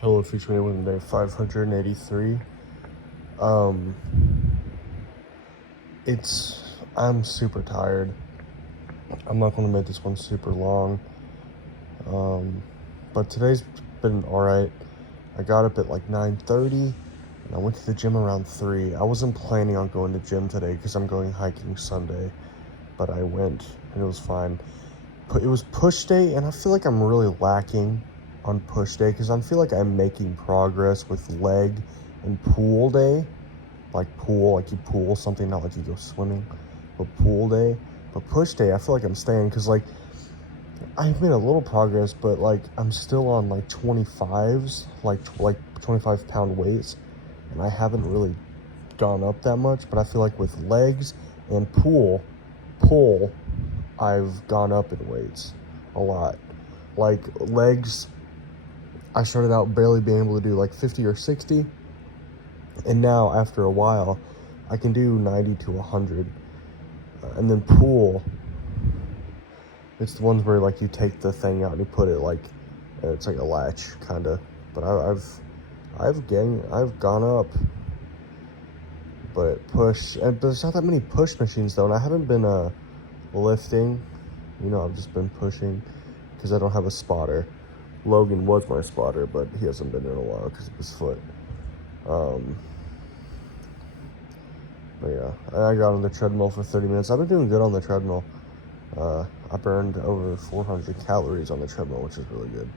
Hello, featuring with day 583. Um, I'm super tired. I'm not going to make this one super long. Um, but today's been alright. I got up at like 9:30 and I went to the gym around 3. I wasn't planning on going to gym today because I'm going hiking Sunday, but I went and it was fine. But it was push day and I feel like I'm really lacking on push day because I feel like I'm making progress with leg and pool day. Like pool, like you pool something, not like you go swimming, but pool day. But push day, I feel like I'm staying because like I've made a little progress, but like I'm still on like 25s, like 25-pound weights, and I haven't really gone up that much. But I feel like with legs and pull, I've gone up in weights a lot. Like legs, I started out barely being able to do like 50 or 60, and now after a while, I can do 90 to 100. And then pool, it's the ones where like you take the thing out and you put it like it's like a latch kind of. But I've gone up, but but there's not that many push machines though, and I haven't been lifting. I've just been pushing because I don't have a spotter. Logan was my spotter, but he hasn't been in a while because of his foot. Um, but yeah, I got on the treadmill for 30 minutes. I've been doing good on the treadmill. I burned over 400 calories on the treadmill, which is really good.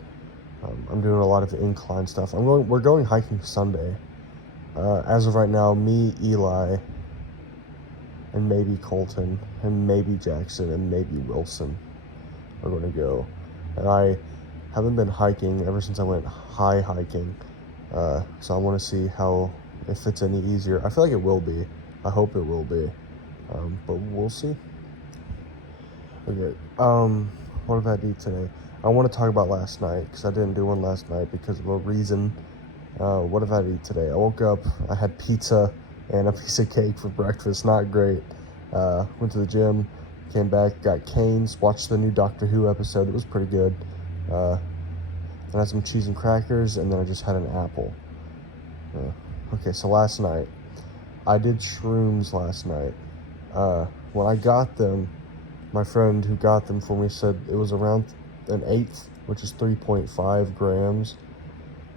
I'm doing a lot of incline stuff. We're going hiking Sunday. As of right now, me, Eli, and maybe Colton, and maybe Jackson, and maybe Wilson are going to go. And I haven't been hiking ever since I went high hiking. So I want to see if it's any easier. I feel like it will be. I hope it will be. But we'll see. Okay. What did I do today? I want to talk about last night because I didn't do one last night because of a reason. What did I eat today? I woke up, I had pizza and a piece of cake for breakfast. Not great. Went to the gym, came back, got canes, watched the new Doctor Who episode. It was pretty good. I had some cheese and crackers, and then I just had an apple. Okay, so last night, I did shrooms last night. When I got them, my friend who got them for me said it was around an eighth, which is 3.5 grams.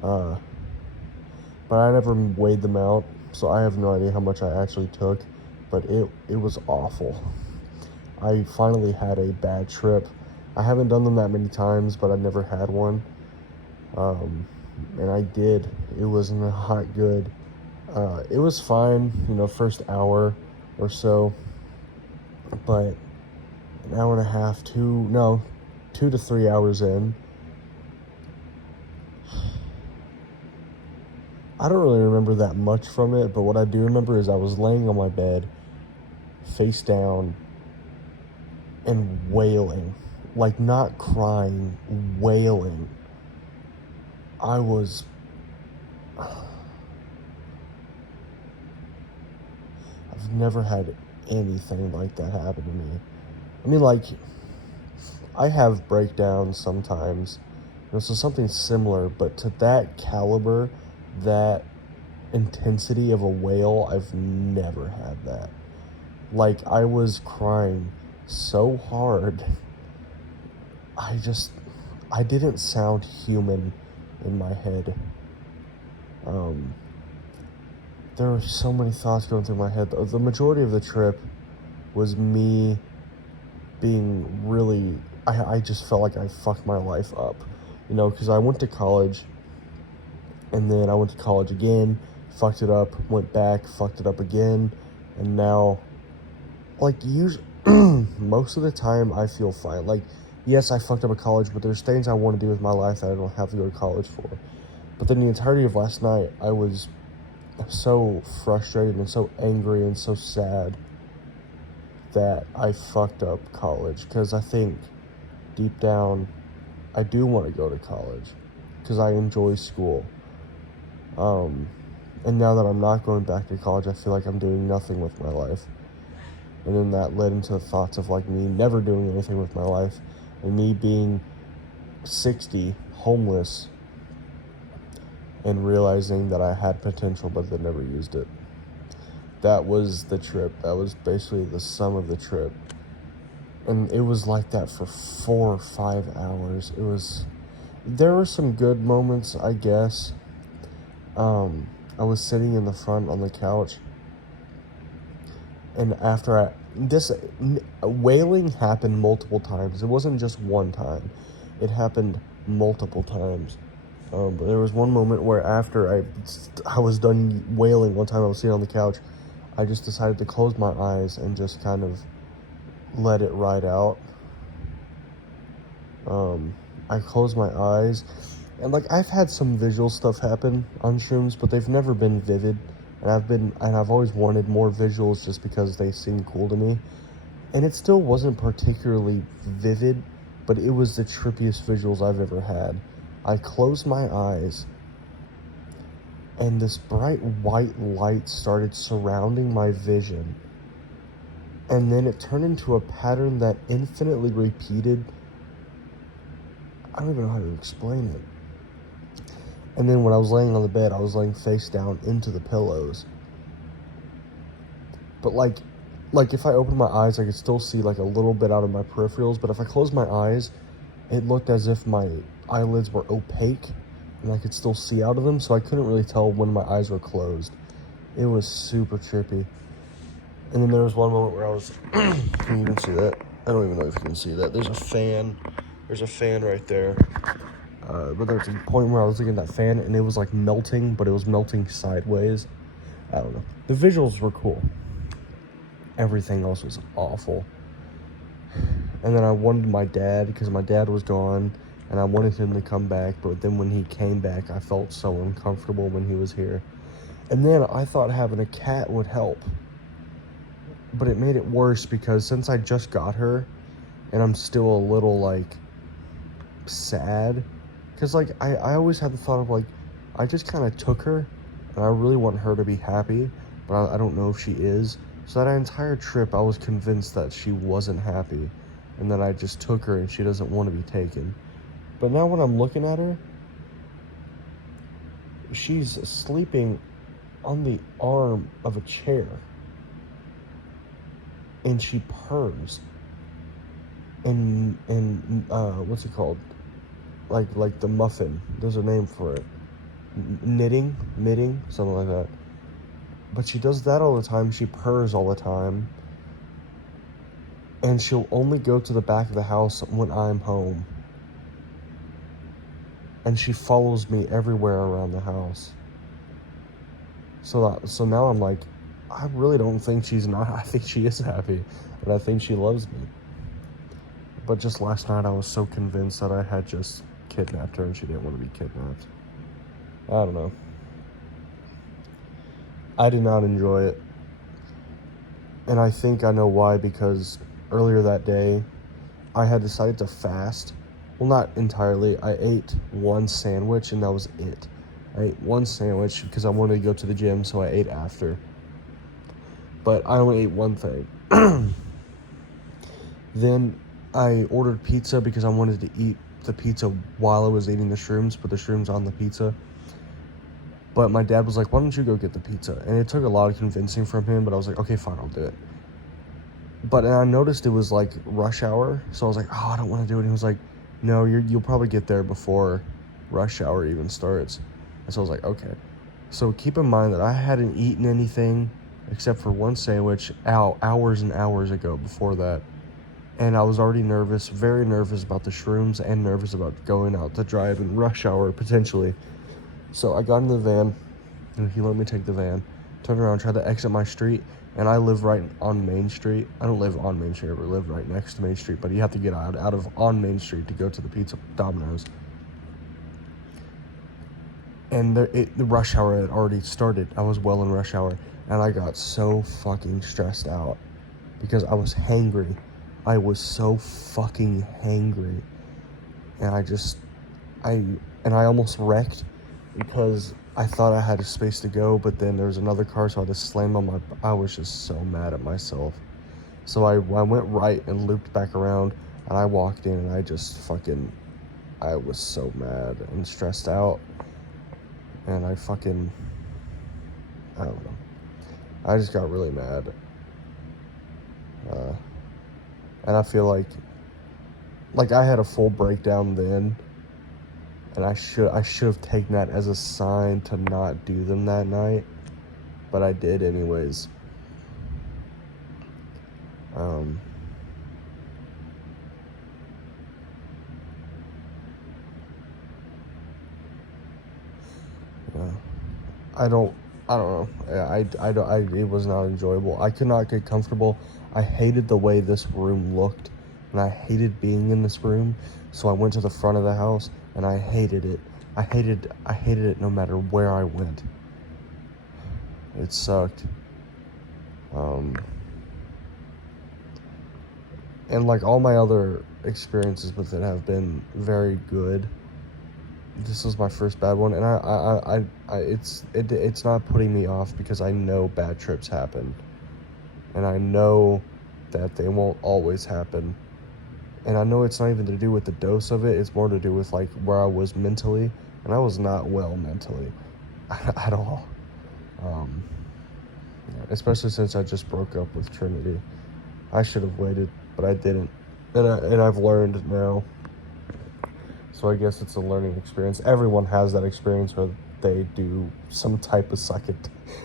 But I never weighed them out, so I have no idea how much I actually took. But it was awful. I finally had a bad trip. I haven't done them that many times, but I've never had one. And I did. It was not good. It was fine, first hour or so. But an hour and a half, 2 to 3 hours in, I don't really remember that much from it, but what I do remember is I was laying on my bed, face down, and wailing. Like, not crying, wailing. I've never had anything like that happen to me. I mean, like, I have breakdowns sometimes, so something similar, but to that caliber, that intensity of a wail, I've never had that. Like, I was crying so hard. I didn't sound human in my head. There were so many thoughts going through my head. The majority of the trip was me being really, I just felt like I fucked my life up, because I went to college, and then I went to college again, fucked it up, went back, fucked it up again, and now, like, most of the time I feel fine. Like, yes, I fucked up at college, but there's things I want to do with my life that I don't have to go to college for. But then the entirety of last night, I was so frustrated and so angry and so sad that I fucked up college, because I think deep down I do want to go to college because I enjoy school. And now that I'm not going back to college, I feel like I'm doing nothing with my life. And then that led into thoughts of like me never doing anything with my life, and me being 60, homeless, and realizing that I had potential but then never used it. That was the trip. That was basically the sum of the trip. And it was like that for 4 or 5 hours. There were some good moments, I guess. I was sitting in the front on the couch, and this wailing happened multiple times. It wasn't just one time. It happened multiple times. But there was one moment where after I was done wailing, one time I was sitting on the couch, I just decided to close my eyes and just kind of let it ride out. I closed my eyes, and like I've had some visual stuff happen on shrooms, but they've never been vivid. And I've always wanted more visuals just because they seem cool to me. And it still wasn't particularly vivid, but it was the trippiest visuals I've ever had. I closed my eyes, and this bright white light started surrounding my vision. And then it turned into a pattern that infinitely repeated. I don't even know how to explain it. And then when I was laying on the bed, I was laying face down into the pillows. But like if I opened my eyes, I could still see like a little bit out of my peripherals. But if I closed my eyes, it looked as if my eyelids were opaque and I could still see out of them. So I couldn't really tell when my eyes were closed. It was super trippy. And then there was one moment where I was, can you even see that? I don't even know if you can see that. There's a fan right there. But there was a point where I was looking at that fan and it was like melting, but it was melting sideways. I don't know. The visuals were cool. Everything else was awful. And then I wanted my dad, because my dad was gone, and I wanted him to come back, but then when he came back, I felt so uncomfortable when he was here. And then I thought having a cat would help. But it made it worse because since I just got her, and I'm still a little, like, sad, because, like, I always had the thought of, like, I just kind of took her, and I really want her to be happy, but I don't know if she is. So that entire trip, I was convinced that she wasn't happy, and that I just took her and she doesn't want to be taken. But now when I'm looking at her, she's sleeping on the arm of a chair, and she purrs, and what's it called? Like the muffin. There's a name for it. Knitting, something like that. But she does that all the time. She purrs all the time. And she'll only go to the back of the house when I'm home. And she follows me everywhere around the house. So now I'm like, I really don't think she's not. I think she is happy. And I think she loves me. But just last night I was so convinced that I had just kidnapped her and she didn't want to be kidnapped. I don't know. I did not enjoy it. And I think I know why, because earlier that day, I had decided to fast. Well, not entirely. I ate one sandwich and that was it. I ate one sandwich because I wanted to go to the gym, so I ate after. But I only ate one thing. Then I ordered pizza because I wanted to eat the pizza while I was eating the shrooms, put the shrooms on the pizza. But my dad was like, why don't you go get the pizza? And it took a lot of convincing from him, but I was like, okay, fine, I'll do it. But I noticed it was like rush hour, so I was like, oh, I don't want to do it. And he was like, no, you'll probably get there before rush hour even starts. And so I was like, okay. So keep in mind that I hadn't eaten anything except for one sandwich hours and hours ago before that. And I was already nervous, very nervous about the shrooms and nervous about going out to drive in rush hour potentially. So I got in the van, and he let me take the van, turned around, tried to exit my street, and I live right on Main Street. I don't live on Main Street, I live right next to Main Street, but you have to get out of on Main Street to go to the Pizza Domino's. And the rush hour had already started. I was well in rush hour, and I got so fucking stressed out because I was hangry. I was so fucking hangry, and I almost wrecked because I thought I had a space to go, but then there was another car, so I just slammed on I was just so mad at myself. So I went right and looped back around, and I walked in, and I was so mad and stressed out. and I don't know. I just got really mad. And I feel like I had a full breakdown then, and I should have taken that as a sign to not do them that night, but I did anyways. I don't know. It was not enjoyable. I could not get comfortable. I hated the way this room looked, and I hated being in this room. So I went to the front of the house, and I hated it. I hated it no matter where I went. It sucked. And like all my other experiences with it have been very good. This was my first bad one, and it's not putting me off because I know bad trips happen, and I know that they won't always happen, and I know it's not even to do with the dose of it. It's more to do with like where I was mentally, and I was not well mentally at all. Especially since I just broke up with Trinity. I should have waited, but I didn't, and I've learned now. So I guess it's a learning experience. Everyone has that experience where they do some type of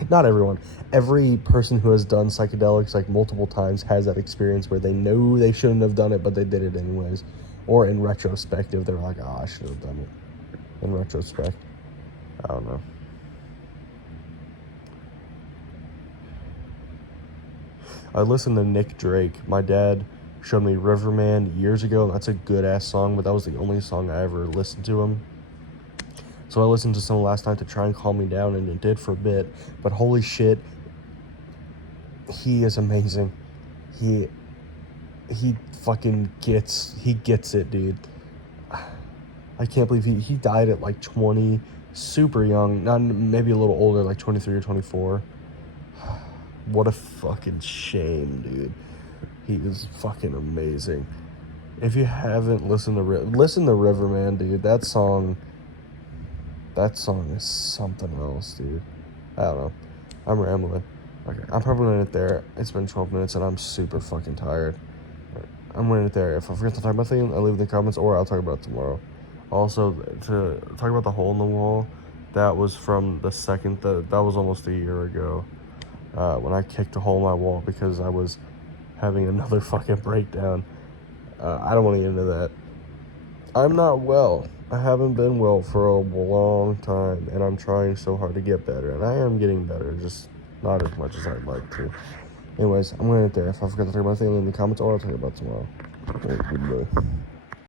not everyone. Every person who has done psychedelics like multiple times has that experience where they know they shouldn't have done it, but they did it anyways. Or in retrospective, they're like, oh, I should have done it. In retrospect. I don't know. I listened to Nick Drake. My dad showed me Riverman years ago, and that's a good-ass song, but that was the only song I ever listened to him. So I listened to some last night to try and calm me down, and it did for a bit, but holy shit, he is amazing. He fucking gets it, dude. I can't believe he died at like 20, super young, not maybe a little older, like 23 or 24. What a fucking shame, dude. He is fucking amazing. If you haven't listened to Riverman, dude. That song is something else, dude. I don't know. I'm rambling. Okay, I'm probably gonna end it there. It's been 12 minutes and I'm super fucking tired. I'm gonna end it there. If I forget to talk about things, I'll leave it in the comments or I'll talk about it tomorrow. Also, to talk about the hole in the wall, that was from the second, that was almost a year ago. When I kicked a hole in my wall because I was having another fucking breakdown. I don't want to get into that. I'm not well. I haven't been well for a long time, and I'm trying so hard to get better, and I am getting better, just not as much as I'd like to. Anyways, I'm going to end it there. If I forget to talk about anything in the comments, or I'll talk about it tomorrow. Goodbye.